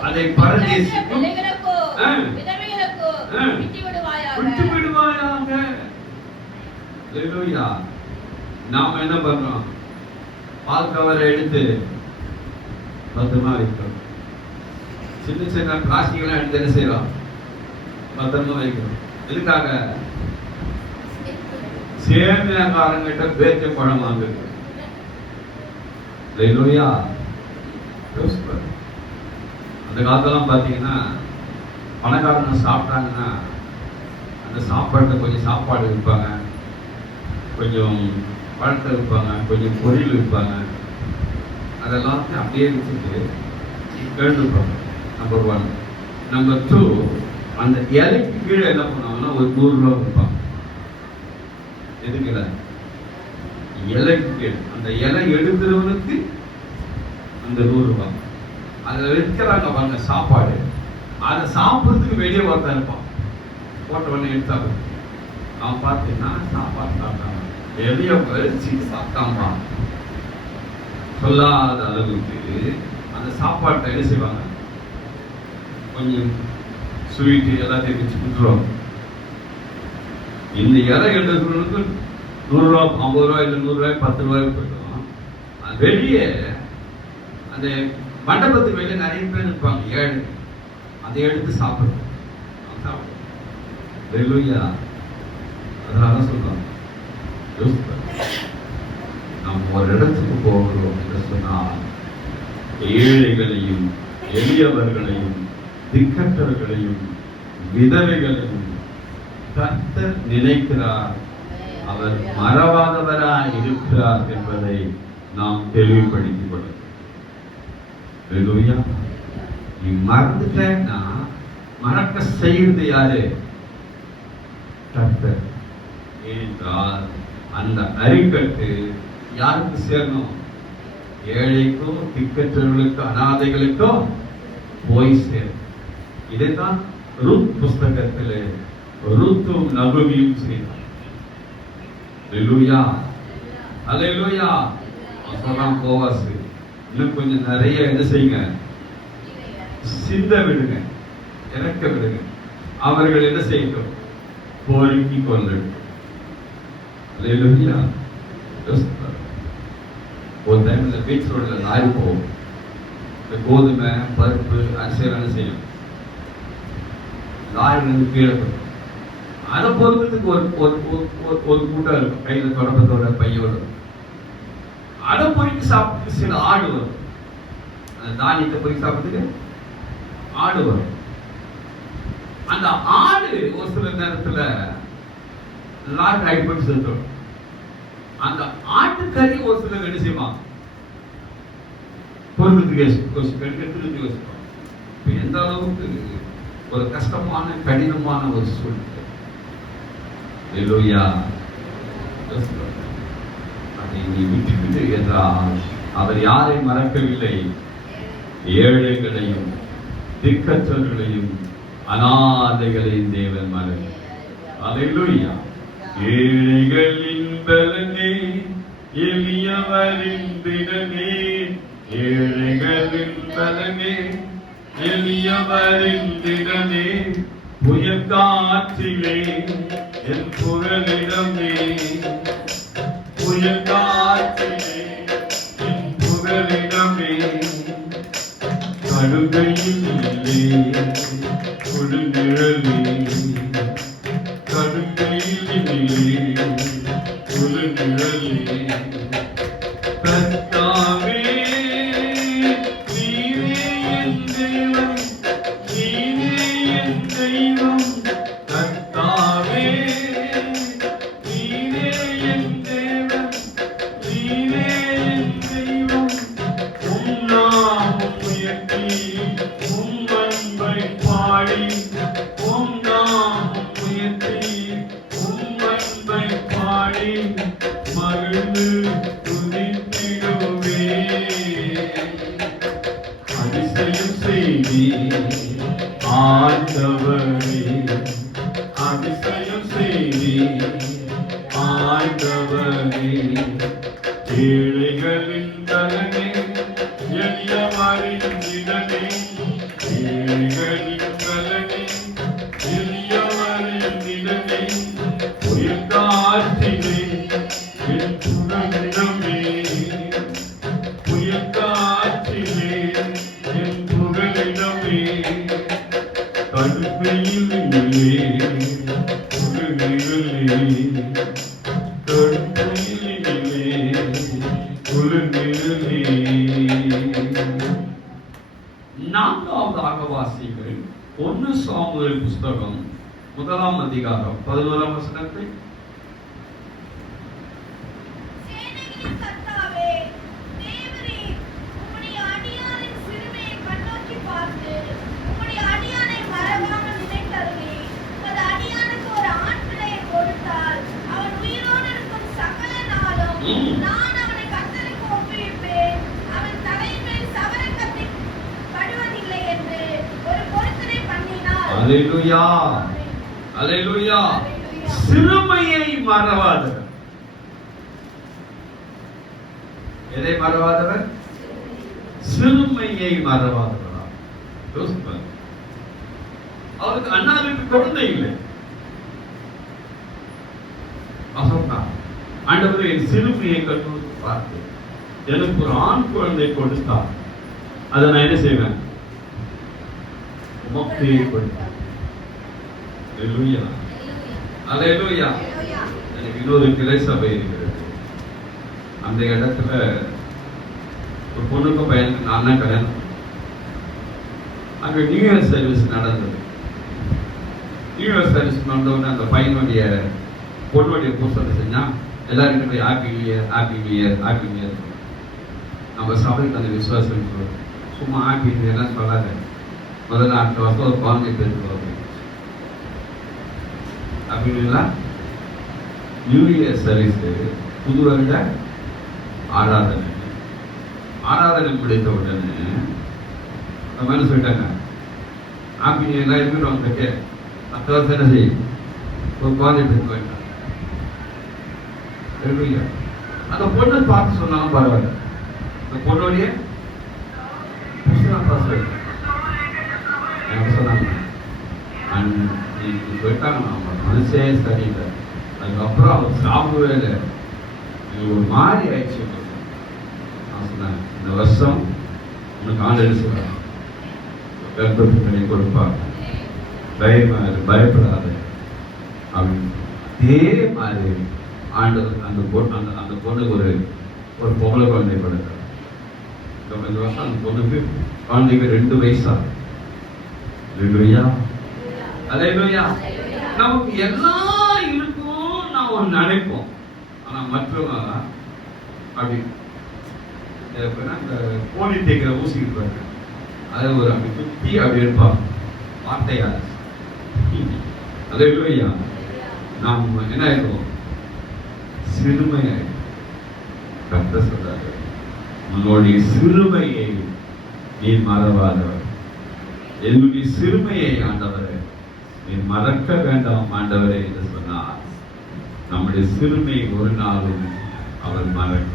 அதை பரதேசிக்கும் பிள்ளைகளுக்கோ விதவைகளுக்கோ விட்டு விடுவாயாக. அல்லேலூயா. நாம என்ன பண்றோம்? பால் கவரை எடுத்து பத்திரமா வைக்கிறோம். சின்ன சின்ன பிளாஸ்டிக் எல்லாம் எடுத்து என்ன செய்யறோம்? பத்திரமா வைக்கிறோம். எதுக்காக? சேமியாக்காரங்கிட்ட பேச்ச பழம் வாங்குறது. அல்லேலூயா. அந்த காலத்தெல்லாம் பாத்தீங்கன்னா பணக்காரங்க சாப்பிட்டாங்கன்னா அந்த சாப்பாட்டுல கொஞ்சம் சாப்பாடு விற்பாங்க, கொஞ்சம் பழத்தை விற்பாங்க, கொஞ்சம் பொரியல் விற்பாங்க. அதெல்லாம் அப்படியே வச்சுட்டு கேட்டுருப்பாங்க. நம்பர் 1. நம்பர் 2, அந்த இலைக்கு கீழே என்ன பண்ணுவாங்கன்னா ஒரு 100 ரூபா கொடுப்பாங்க. எதுக்குல? இலைக்கு கீழே அந்த இலை எடுக்கிறவனுக்கு அந்த 100 ரூபாய். அதில் வைக்கிறாங்க பாருங்க சாப்பாடு. அதை சாப்பிட்றதுக்கு வெளியே ஒருத்தன் இருப்பான். போட்ட உடனே எடுத்தாங்க. அவன் பார்த்தீங்கன்னா சாப்பாடு சாப்பிட்டாங்க, எதையோ வச்சு சாப்பிட்டாம்பா. சொல்லாத அளவுக்கு அந்த சாப்பாட்டை என்ன செய்வாங்க? கொஞ்சம் ஸ்வீட்டு எல்லாத்தையும் வச்சு கொடுத்துருவாங்க. இந்த இலை எடுக்கிறவனுக்கு 100 ரூபா, 50 ரூபாய், இல்லை 100 ரூபாய், 10 ரூபாய் போயிடும். வெளியே அந்த மண்டபத்துக்கு வெளியே நிறைய பேர் இருப்பாங்க, ஏழு. அதை எடுத்து சாப்பிடுறோம். அதனால சொல்றாங்க, நம்ம ஒரு இடத்துக்கு போகிறோம் என்று சொன்னால் ஏழைகளையும் எளியவர்களையும் திக்கற்றவர்களையும் விதவைகளையும் கர்த்தர் நினைக்கிறார். அவர் மறவாதவராய் இருக்கிறார் என்பதை நாம் தெளிவுபடுத்திக் கொள்ள. நீ மறந்துட்டேன்னா மறக்க செய்வது யாரு? கர்த்தர். ஏனென்றால் அந்த அரிக்கட்டு யாருக்கு சேரணும்? ஏழைக்கோ திக்கற்றவர்களுக்கோ அனாதைகளுக்கோ போய் சேரும். இதைத்தான் ரூத் புஸ்தகத்தில் ரூத்தும் நகுமியும் செய்தார். அல்லேலூயா, அல்லேலூயா. அப்பதான் போவாஸ் இன்னும் கொஞ்சம் நிறைய என்ன செய்யுங்க? சிந்த விடுங்க, இறக்க விடுங்க. அவர்கள் என்ன செய்யட்டும்? பொறுக்கி கொள்ளட்டும். அல்லேலூயா. ஒரு டைம் இந்த பீச் ரோட்ல லாரி போகும். இந்த கோதுமை பருப்பு அரிசி என்ன செய்யும்? லாரி வந்து கீழே போகும். அதை பொறுக்கிறதுக்கு ஒரு கூட்டம் இருக்கும், கையில தொடப்பத்தோட பையோட. அதை பொறுக்கி சாப்பிட்டு சில ஆடு வரும். அந்த தானியத்தை பொறுக்கி சாப்பிட்டுக்கு ஆடு வரும். அந்த ஆடு ஒரு சில நேரத்துல லாரி ரைட் பண்ணி செலுத்தும். அந்த ஆட்டுக்கறி ஒரு சிலர் என்ன செய்வாங்க? பொறுக்கிறதுக்கு யோசிப்பாங்க. எந்த அளவுக்கு ஒரு கஷ்டமான கடினமான ஒரு சூழ்நிலை. அல்லேலூயா. அதை நீ விட்டுவிட்டு என்றால் அவர் யாரை மறக்கவில்லை? ஏழைகளையும் திக்கற்றவர்களையும் அனாதைகளையும் தேவன் மறக்க. அல்லேலூயா. ஏழைகளின் பலனே, எளியவரின் திடனே, ஏழைகளின் பலனே, எளியவரின் திடனே, புயற்காற்றிலே என் புகலிடமே, புயற்காற்றிலே என் புகலிடமே, கடுகையில் இல்லை கொடுநிழலே, கடுகையில் இல்லை கொடுநிழலே, கர்த்தாவே நீரே என் தேவன், நீரே என் தெய்வம், கர்த்தாவே நீரே என் தேவன், நீரே என் தெய்வம், உம் நாமம் உயர்த்தி உம் அன்பை பாடி, உம் நாமம் உயர்த்தி உம் அன்பை பாடி மகிழ்ந்து துதித்திடுவே. அதிசயம் செய்தி ஆண்டவரே, அதிசயம் செய்தி ஆண்டவரே, நான்காவதாக வாசிகள் 1 சாமுவேல் புஸ்தகம் 1ஆம் அதிகாரம் 11ஆம் வசனத்தை. சேனைகளின் கர்த்தாவே, தேவரீர் உம்முடைய அடியாரின் சிறுமையை கண்ணோக்கி பார்த்து, உம்முடைய அடியானை மறவாமல் நினைத்தருளீர். உமது அடியானுக்கு ஒரு ஆண் பிள்ளையை கொடுத்தால், அவன் உயிரோடு இருக்கும் சகல நாளும் நான் அவனை கர்த்தருக்கு ஒப்புவிப்பேன். அவன் தலையின் மேல் சவரக்கத்தி படுவதில்லை என்று ஒரு பொருத்தனை பண்ணினார். அல்லேலூயா, அல்லேலூயா. சிறுமையை மறவாதவர். எதை மறவாதவர்? சிறுமையை மறவாதவரா? யோசிப்பார். அவருக்கு அண்ணாவுக்கு குழந்தை இல்லை. ஆண்டவர் என் சிறுமையை கண்டு பார்த்து எனக்கு ஒரு ஆண் குழந்தை கொடுத்தார். அதை நான் என்ன செய்வேன்? உமக்கையை கொடுத்தார். அல்லேலூயா, அல்லேலூயா. எனக்கு இன்னொரு கிளை சபை இருக்கிறது. அந்த இடத்துல ஒரு பொண்ணுக்கும் பையனுக்கு நான் தான் கல்யாணம். அங்க நியூ இயர் சர்வீஸ் நடந்தது. நியூ இயர் சர்வீஸ் நடந்தவுடனே அந்த பையனுடைய பொண்ணுடைய பூசத்தை செஞ்சா எல்லாருக்கிட்ட போய் happy new year, happy new year, happy new year. நம்ம சபைக்கு அந்த விசுவாசம் சொல்லுவோம். சும்மா ஹாப்பி நியூ இயர்லாம் சொல்லாத. முதல்ல அடுத்த வருஷம் ஒரு குழந்தை பேசுவாங்க அப்படின்னா நியூ இயர் சர்வீஸ் புது வருட ஆராதனை முடித்த உடனே என்ன சொல்லிட்டாங்க, ஹாப்பி நியூ இயர்லாம் இருக்கட்டும். கேட்க அடுத்த வருஷம் என்ன செய்யும்? ஒரு குழந்தை பேச வேண்டாம். அந்த பொண்ணை பார்த்து சொன்னாலும் பரவாயில்ல. அந்த பொண்ணுடைய எனக்கு சொன்னாங்க போயிட்டாங்க. அவங்க மனசே சரியில்லை. அதுக்கப்புறம் அவர் சாப்பிடவே இல்லை. ஒரு மாதிரி ஆயிடுச்சு. நான் சொன்னேன், இந்த வருஷம் உனக்கு ஆண்டு சொல்றேன், கர்ப்பத்தை கொடுப்பாங்க, பயப்படாது அப்படின்னு. இதே மாதிரி ஆண்டவர் அந்த பொண்ணுக்கு ஒரு பொம்பளை குழந்தை கொடுத்தார். 9 வருஷம் அந்த பொண்ணுக்கு குழந்தைக்கு 2 வயசா. அல்லேலூயா, அல்லேலூயா. நமக்கு எல்லாம் இருக்கும் நாம் நினைப்போம். ஆனா மற்றவங்க அப்படி இந்த கோழி தேய்க்கிற ஊசி இருப்பாங்க, அதை ஒரு அப்படி சுத்தி அப்படி இருப்பாங்க வார்த்தையால். அல்லேலூயா. நாம் என்ன ஆயிடுவோம்? சிறுமையாய். கர்த்தர் சொல்றாரு, உன்னுடைய சிறுமையை நீ மறவாதவர். என்னுடைய சிறுமையை ஆண்டவரே நீ மறக்க வேண்டாம் ஆண்டவரே என்று சொன்னார். நம்முடைய சிறுமை ஒரு நாளும் அவர் மறக்க.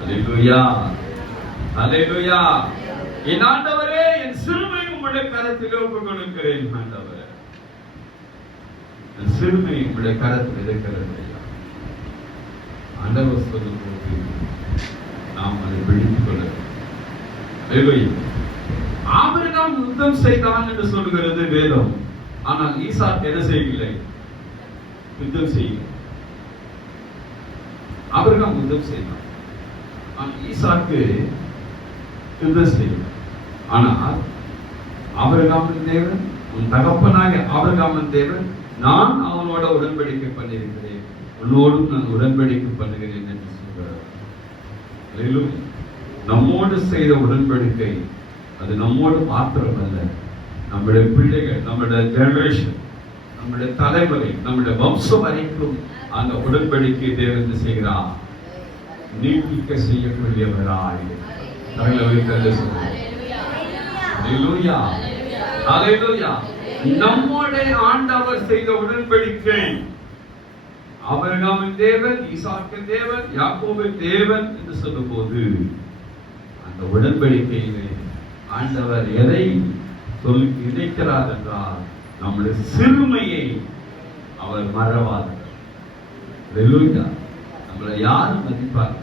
அல்லேலூயா, அல்லேலூயா. என் ஆண்டவரே, என் சிறுமை உம்முடைய கரத்தில் ஒப்புக் கொடுக்கிறேன் ஆண்டவரே. என் சிறுமை உம்முடைய கரத்தில் இருக்கிறது. ஆண்டவர் சொல்லும் போது நாம் அதை விழித்துக் கொள்ள வேண்டும். ஆபிரகாம் யுத்தம் செய்தான் என்று சொல்கிறது வேதம். ஆனால் ஈசாக் என்ன செய்யவில்லை? யுத்தம் செய்ய. ஆபிரகாம் யுத்தம் செய்தான், ஆனால் ஈசாக்கு யுத்தம் செய்ய. ஆனால் ஆபிரகாமின் தேவன், உன் தகப்பனாகிய ஆபிரகாமின் தேவன், நான் அவனோட உடன்படிக்கை பண்ணியிருக்கிறேன், உன்னோடும் நான் உடன்படிக்கை பண்ணுகிறேன் என்று சொல்கிறார். நம்மோடு செய்த உடன்படிக்கை அது நம்மோடு மாத்திரமல்ல, நம்முடைய பிள்ளைகள், நம்முடைய ஜெனரேஷன், நம்முடைய தலைமுறை, நம்முடைய வம்சம் வரைக்கும் அந்த உடன்படிக்கை தேவன் செய்கிறார். நீட்டிக்க செய்யக்கூடியவராய் நம்முடைய ஆண்டவர் செய்த உடன்படிக்கை ஆபிரகாமின் தேவன், ஈசாக்கின் தேவன், யாக்கோபின் தேவன் என்று சொல்லும் போது அந்த உடன்படிக்கையிலே ஆண்டவர் எதை சொல்லி இணைக்கிறார் என்றால் நம்முடைய சிறுமையை அவர் மறவார். நம்மளை யாரும் மதிப்பார்?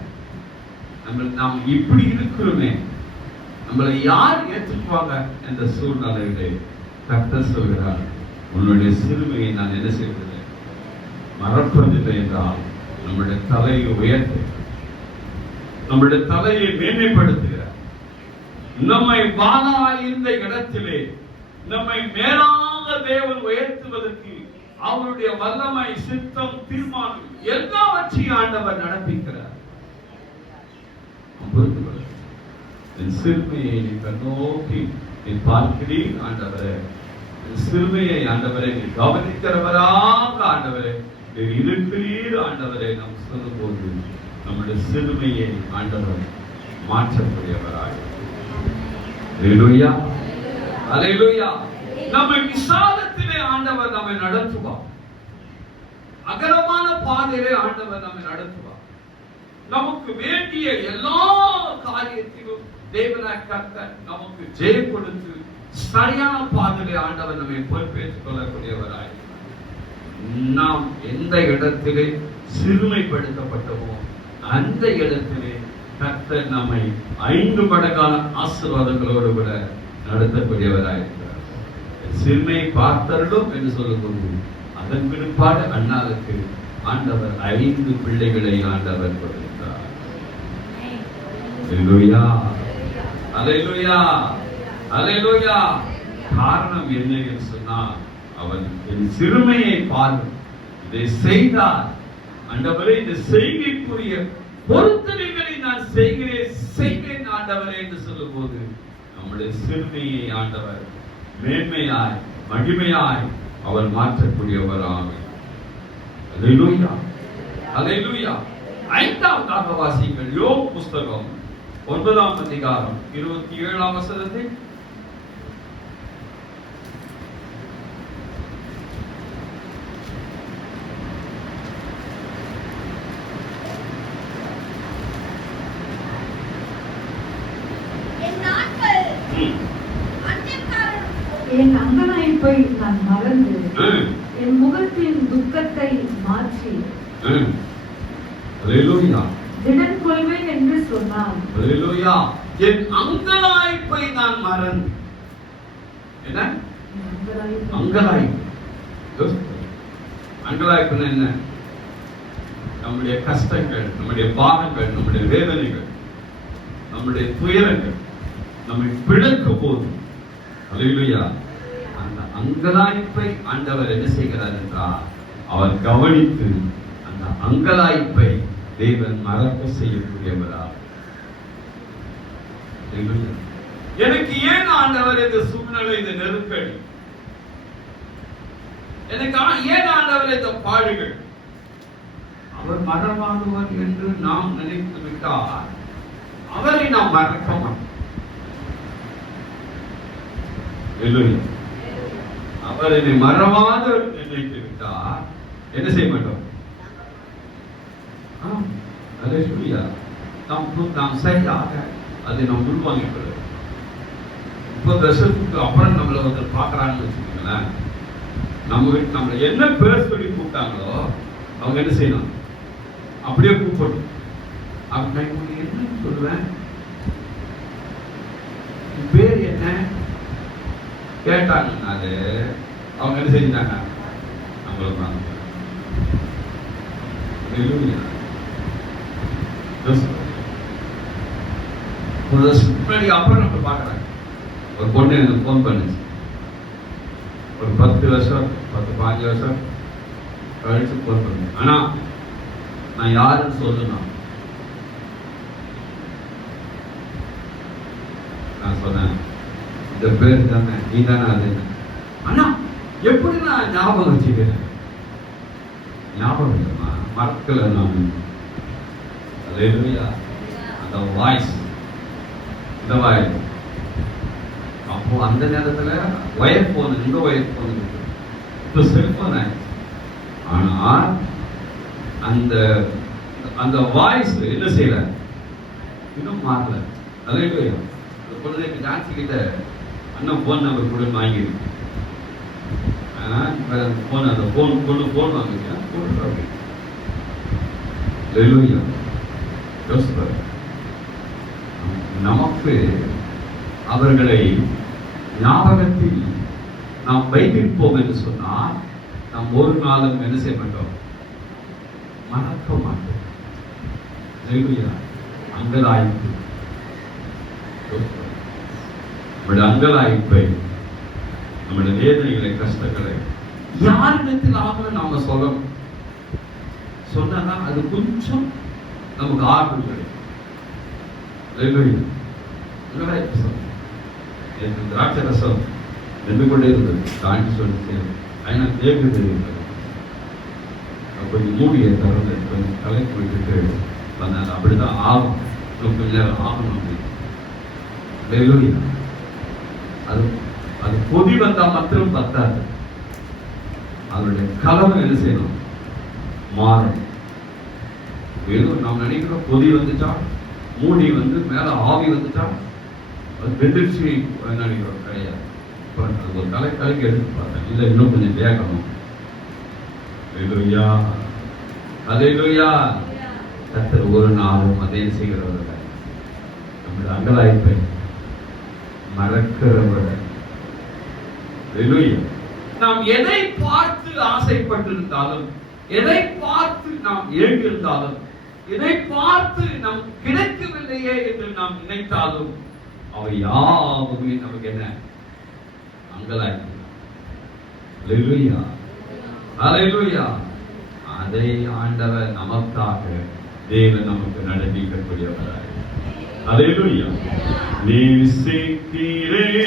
நாம் இப்படி இருக்கிறோமே, நம்மளை யார் ஏற்றுக்குவாங்க என்ற சூழ்நிலையிலே கர்த்தர் சொல்கிறார், உன்னுடைய சிறுமையை நான் என்ன செய்வதில்லை, மறப்பதில்லை என்றால் நம்முடைய தலையை உயர்த்து, நம்முடைய தலையை மேன்மைப்படுத்துகிறார். நம்மை வாழாயிருந்த இடத்திலே நம்மை மேலாக தேவன் உயர்த்துவதற்கு அவருடைய வல்லமை, சித்தம், தீர்மானம் எல்லாவற்றையும் ஆண்டவர் நடப்பிக்கிறார். என் சிறுமையை நீ கண்ணோக்கி நீ பார்க்கிறீர் ஆண்டவரே, என் சிறுமையை ஆண்டவரை நீ கவனிக்கிறவராக ஆண்டவரே நீ இருக்கிறீர் ஆண்டவரை நாம் சொல்லும் போது நம்முடைய சிறுமையை ஆண்டவர் மாற்றக்கூடியவராக. அல்லேலூயா, அல்லேலூயா. நம்மை விசாலத்திலே ஆண்டவர் நம்மை நடத்துவார். அகலமான பாதையிலே ஆண்டவர் நம்மை நடத்துவார். நமக்கு வேண்டிய எல்லா காரியத்திலும் தேவனாய் கர்த்தர் நமக்கு ஜெயம் கொடுத்து சரியான பாதையிலே ஆண்டவர் நம்மை பொறுப்பேற்றுக் கொள்ளக்கூடியவராய். நாம் எந்த இடத்திலே சிறுமைப்படுத்தப்பட்டோமோ அந்த இடத்திலே கர்த்தர் நம்மை 5 மடங்கான ஆசீர்வாதங்களோடு கூட நடத்தக்கூடியவராயிருக்கிறார். சிறுமையை பார்த்தருளும் என்று சொல்லும்போது அதன் பிற்பாடு அண்ணாவுக்கு ஆண்டவர் 5 பிள்ளைகளை ஆண்டவர் கொடுத்தார். அல்லேலூயா, அல்லேலூயா, அல்லேலூயா. காரணம் என்ன என்று சொன்னால் அவன் என் சிறுமையை பாரு, இதை செய்தார் ஆண்டவரே, இந்த செய்கைக்குரிய பொருத்தனைகளை நான் செய்வேன் ஆண்டவரே என்று சொல்லும் போது நம்முடைய சிறுமையை ஆண்டவர் மேன்மையாய் மகிமையாய் அவர் மாற்றக்கூடியவராக. அல்லேலூயா, அல்லேலூயா. 5வது வாசியுங்கள் யோப் புஸ்தகம் 9ஆம் அதிகாரம் 27ஆம் வசனத்தை. என் அங்கலாய்ப்பை நான் மறந்து என் முகத்தின் துக்கத்தை மாற்றி திடன் கொள்வேன் என்று சொன்னார். அல்லேலூயா. என் அங்கலாய்ப்பை நான் மறந்து, என்ன அங்கலாய்ப்பு? அங்கலாய்ப்புன்னா என்ன? நம்முடைய கஷ்டங்கள், நம்முடைய பாகங்கள், நம்முடைய வேதனைகள், நம்முடைய துயரங்கள் நம்மை பிளக்கும் போது அல்லேலூயா அந்த அங்கலாய்ப்பை ஆண்டவர் என்ன செய்கிறார் என்றால் அவர் கவனித்து அந்த அங்கலாய்ப்பை தேவன் மறக்க செய்யக்கூடியவரா. எனக்கு ஏன் ஆண்டவர் இந்த சூழ்நிலை, இந்த நெருக்கடி, எனக்கு ஏன் ஆண்டவர் இந்த பாடுகள்? அவர் மறவாதவர் என்று நாம் நினைத்து விட்டால் அவரை நாம் மறக்க மாட்டோம். அவர் என்னை மறவாத நினைத்து விட்டார் என்ன செய்ய மாட்டோம்? நாம் சரியாக அதை நாம் உள்வாங்கிக் கொள்ள. 30 வருஷத்துக்கு அப்புறம் நம்மள வந்து பாக்குறான்னு வச்சுக்கோங்களேன், நம்மள என்ன பேர் சொல்லி கூப்பிட்டாங்களோ அவங்க என்ன செய்யணும், அப்படியே கூப்பிடணும். அப்ப நான் என்ன சொல்லுவேன், பேர் என்ன கேட்டாங்க, அது அவங்க என்ன செஞ்சாங்க, நம்மளுக்கு அப்புறம் நம்ம பாக்குறாங்க. ஒரு பொண்ணு எனக்கு போன் பண்ணுச்சு, ஒரு 10 வருஷம் 15 வருஷம் கழிச்சு போன் பண்ணு. ஆனா நான் யாருன்னு சொல்லணும். நான் சொன்னேன், இந்த பேர் தானே, நீ தானே அது. ஆனா எப்படி நான் ஞாபகம் வச்சுக்கிறேன், ஞாபகம் இல்லைமா, மறக்கல நான். அல்லேலூயா. அந்த வாய்ஸ், இந்த வாய்ஸ். அப்போ அந்த நேரத்துல ஒயர் போன், இந்த ஒயர் போன், இப்போ செல்போன் ஆயிடுச்சு. ஆனா அந்த அந்த வாய்ஸ் என்ன செய்யல, இன்னும் மாறல. அல்லேலூயா. அந்த குழந்தைக்கு டான்ஸ் கிட்ட அண்ணன் போன் நம்பர் கூட வாங்கிருக்கு. போன் அந்த போன் கொண்டு போன் வாங்கிக்க போட்டு. அல்லேலூயா. நமக்கு அவர்களை ஞாபகத்தில் நாம் வைத்திருப்போம் என்று சொன்னால் நாம் ஒரு நாளும் என்ன செய்ய மாட்டோம், மறக்க மாட்டோம். ஹல்லேலூயா. அங்கலாய்ப்பு, நம்முடைய அங்கலாய்ப்பை, நம்முடைய வேதனைகளை, கஷ்டங்களை யாரிடத்திலாக நாம சொல்லணும். சொன்னா அது கொஞ்சம் நமக்கு ஆர்வம் கிடைக்கும். திராட்சை ரசம் நின்று கொண்டே இருந்தது. தாண்டி சொல்லி ஆனா தேக்கு தெரியும். கொஞ்சம் மூடியை திறந்து கொஞ்சம் கலைக்கு விட்டுட்டு வந்தாங்க. அப்படிதான் ஆகும், கொஞ்ச நேரம் ஆகணும். அப்படி அது அது பொதி வந்தா மாத்திரம் பத்தாது, அதனுடைய கலவை என்ன செய்யணும், மாறும். வெறும் நாம் நினைக்கிறோம் பொதி வந்துட்டா, மூடி வந்து மேல ஆவி வந்துட்டா அது வெதிர்ச்சி நினைக்கிறோம். கிடையாது. அது ஒரு கலைக்கு எடுத்து பார்த்தேன். இல்லை, இன்னும் கொஞ்சம் வேகணும். ஹல்லேலூயா, ஹல்லேலூயா. கர்த்தர் ஒரு நாளும் அதே செய்கிறவர்கள், நம்முடைய அங்கலாய்ப்பை மறக்கிறவர்கள். ஹல்லேலூயா. நாம் எதை பார்த்து ஆசைப்பட்டிருந்தாலும், எதை பார்த்து நாம் ஏங்கியிருந்தாலும், எதை பார்த்து நாம் கிடைக்கவில்லையே என்று நாம் நினைத்தாலும் அவை யாவுமே நமக்கு என்ன, அங்கலாய்ப்பு. ஹல்லேலூயா, ஹல்லேலூயா. அதை ஆண்டவர் நமக்காக தேவன் நமக்கு நடப்பிக்கக்கூடியவராய். ஹல்லேலூயா. நேசிக்கிறேன்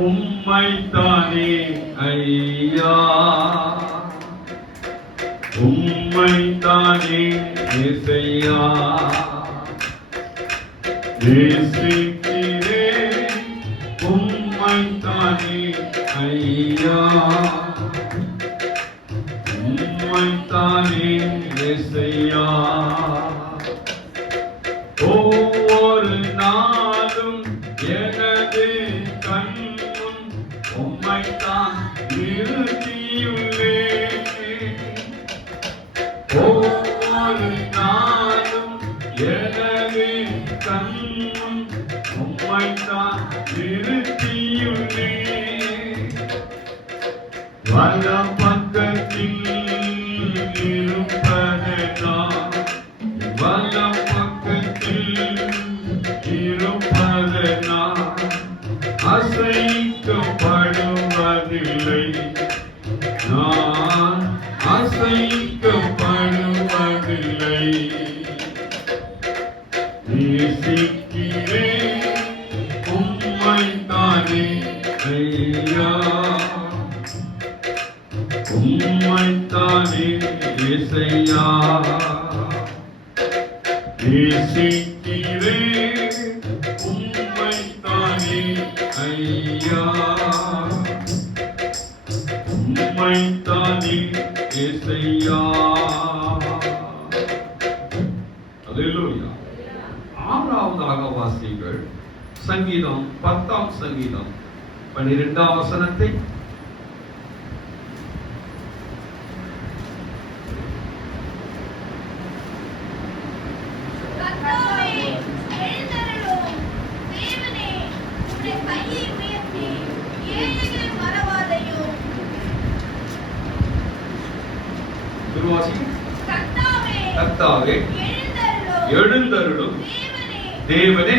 உம்மைத்தானே ஐயா, உம்மைத்தானே இயேசையா. நேசிக்கிறேன் உம்மைத்தானே ஐயா, உம்மைத்தானே இயேசையா. ஒவ்வொரு நாளும் எனது கண்ணும் உம்மைத்தான் நிறுத்தியுள்ளேன். ஒவ்வொரு நாளும் எனது கண்ணும் உம்மைத்தான் நிறுத்தியுள்ளேன். வலம் பக்கத்தில் இருப்பதனால், வலம் பக்கத்தில் இருப்பதனால் அசைக்கப்படுவதில்லை, நான் அசைக்கப்படுவதில்லை. நேசிக்கிறேன் உம்மைத்தானே ஐயா, உம்மைத்தானே இயேசையா. நேசிக்கிறேன் உம்மைத்தானே ஐயா, உம்மைத்தானே இயேசையா. ஹல்லேலூயா. ஆறாவதாக வாசிங்கள் சங்கீதம் 10ஆம் சங்கீதம் 12ஆம் வசனத்தை. கர்த்தாவே எழுந்தருளும் தேவனே,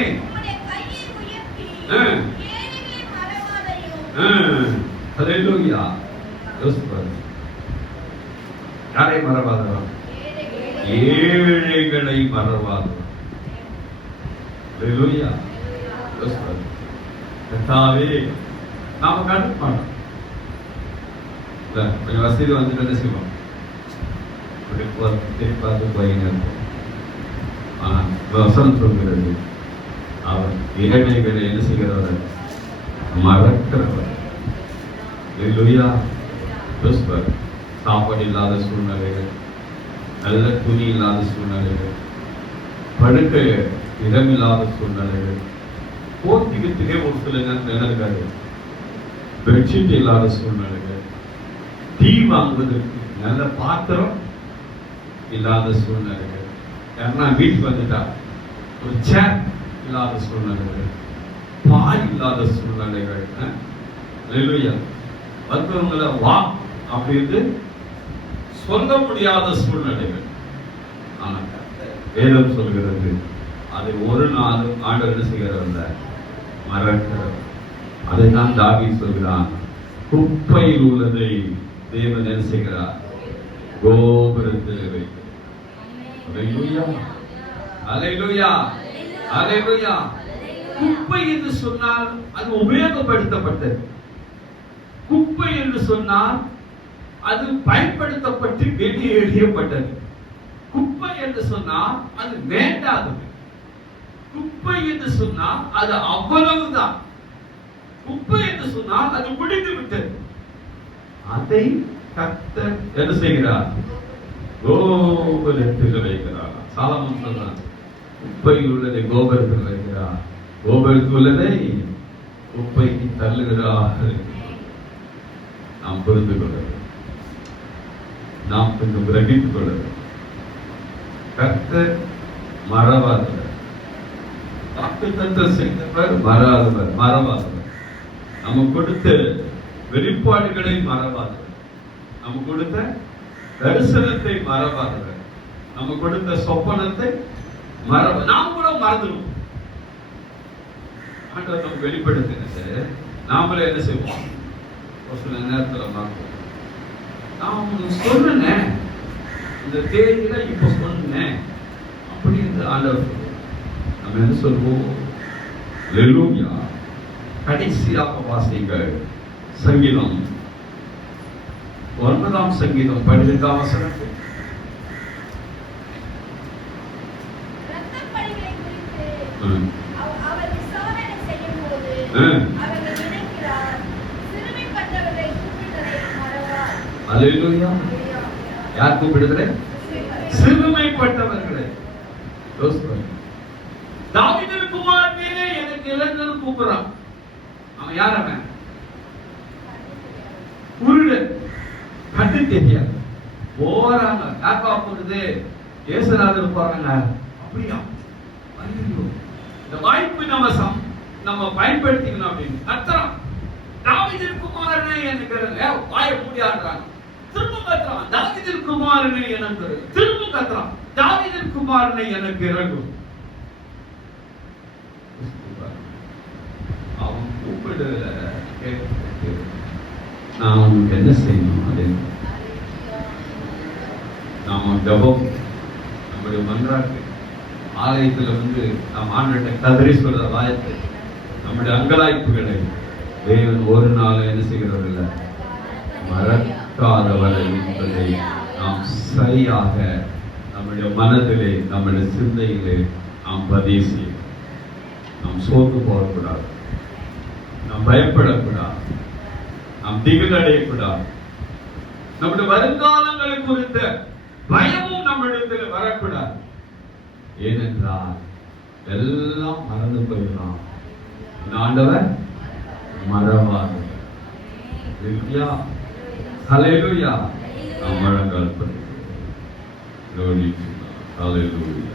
ஹல்லேலூயா. யாரை மறவாதவா? ஏழைகளை மறவாதவா. ஹல்லேலூயா. கர்த்தாவே நாம கண்டு மாட்டோம். கொஞ்சம் வசதி வந்துட்டு என்ன செய்வோம், பார்த்து போயின்னு இருப்போம். ஆனால் வசனம் சொல்கிறது, அவர் ஏழைகளை என்ன செய்கிறவர், மறக்கிறவர். ஹல்லேலூயா. சாப்பாடு இல்லாத சூழ்நிலைகள், நல்ல துணி இல்லாத சூழ்நிலைகள், படுக்க இடமில்லாத சூழ்நிலைகள், போர்த்திகத்திலே ஒரு சில நேரம் இருக்காது, பெட்ஷீட் இல்லாத சூழ்நிலைகள், டீ வாங்குவதற்கு நல்ல பாத்திரம் இல்லாத சூழ்நிலைகள், யாருன்னா வீட்டுக்கு வந்துட்டா ஒரு சேர் இல்லாத சூழ்நிலைகள், பாய் இல்லாத சூழ்நிலைகள், அல்லேலூயா. மற்றவங்களை வா அப்படின்னு சொல்ல முடியாத சூழ்நிலைகள். ஆனால் வேதம் சொல்கிறது அதை ஒரு நாளும் ஆண்டவர் என்ன செய்கிறவல்ல, மறக்கிறார். அதை தான் தாவீது சொல்கிறான், குப்பையில் உள்ளதை தேவன் என்ன செய்கிறார், கோபுரத்தில் வைக்கிறார். அல்லேலூயா, அல்லேலூயா, அல்லேலூயா. குப்பை என்று சொன்னால் அது உபயோகப்படுத்தப்பட்டது. குப்பை என்று சொன்னால் அது பயன்படுத்தப்பட்டு வெளியே எறியப்பட்டது. குப்பை என்று சொன்னால் அது வேண்டாதது. குப்பை என்று சொன்னால் அது அவ்வளவுதான். குப்பை என்று சொன்னால் அது முடிந்து விட்டது. அதை கர்த்தர் என்ன செய்கிறார், கோபுரத்தில் வைக்கிறார். சாலமோன் சொல்றான், குப்பையில் உள்ளதை கோபுரத்தில் வைக்கிறார், கோபுரத்தில் உள்ளதை குப்பைக்கு தள்ளுகிறார். நாம் புரிந்து கொள்ள வேண்டும், நாம் கொஞ்சம் கிரகித்துக் கொள்ள வேண்டும். கர்த்தர் மறவாதவர், வாக்குத்தத்தம் செய்தவர் மறவாதவர், மறவாதவர். நமக்கு கொடுத்த வெளிப்பாடுகளை மறவாதவர், நமக்கு கொடுத்த தரிசனத்தை மறவாதவர், நமக்கு கொடுத்த சொப்பனத்தை நாம் கூட மறந்துடும். ஆண்டவர் நமக்கு வெளிப்படுத்தினது நாமளே என்ன செய்வோம், ஒரு சில நேரத்தில் மறப்போம். நான் உங்களுக்கு சொன்னேன், இந்த தேதியில இப்ப சொன்னேன் அப்படின்னு ஆண்டவர் சொல்லுவோம். நம்ம என்ன சொல்வோம், அல்லேலூயா. கடைசியாக வாசிங்கள் சங்கீதம் 9ஆம் சங்கீதம் 12ஆம் வசனம். இரத்தப்பழிகளை குறித்து அவர் விசாரணை செய்யும்போது அவர் நினைக்கிறார், சிறுமைப்பட்டவர்களை கூப்பிடுவதை மறவார். அல்லேலூயா. யார் கூப்பிடுகிற, சிறுமைப்பட்டவர்களை. தாவீதின் குமாரனே எனக்கு இளைஞன் கூப்பிடுறான். அவன் யார்? அவன் குருடன், கண்ணு தெரியாது. போறாங்க, யாருப்பா போறது, இயேசுநாதர் போறாங்க. அப்படியா, ஐயோ, இந்த வாய்ப்பு நம்ம பயன்படுத்திக்கணும் அப்படின்னு கத்துறான். தாவீதின் குமாரனே எனக்கு வாய மூடியாடுறாங்க. திரும்ப கத்துறான், தாவீதின் குமாரனே எனக்கு. திரும்ப கத்துறான், தாவீதின் குமாரனே எனக்கு இறங்கும். அவன் கூப்பிடுற நாம் என்ன செய்யணும், அதே நாம ஜபம், நம்முடைய மன்றாட்டு, ஆலயத்தில் வந்து நாம் ஆண்டவரை கதறி சொல்ற வாயத்தை, நம்முடைய அங்கலாய்ப்புகளை தேவன் ஒரு நாள் என்ன செய்கிறவர்கள் மறக்காதவரை என்பதை நாம் சரியாக நம்முடைய மனதிலே, நம்முடைய சிந்தையிலே நாம் பதிவு செய்யும். நாம் சோர்ந்து போகக்கூடாது, நாம் பயப்படக்கூடாது, நாம் திகில் அடையக்கூடாது. நம்முடைய வருங்காலங்களை குறித்த பயமும் நம்மிடத்தில் வரக்கூடாது. ஏனென்றால் எல்லாம் மறந்து போயிடலாம். ஆண்டவர் மறவாதவர். ஹல்லேலூயா. நாம் முழங்கால் படிக்கிறோம். ஹல்லேலூயா.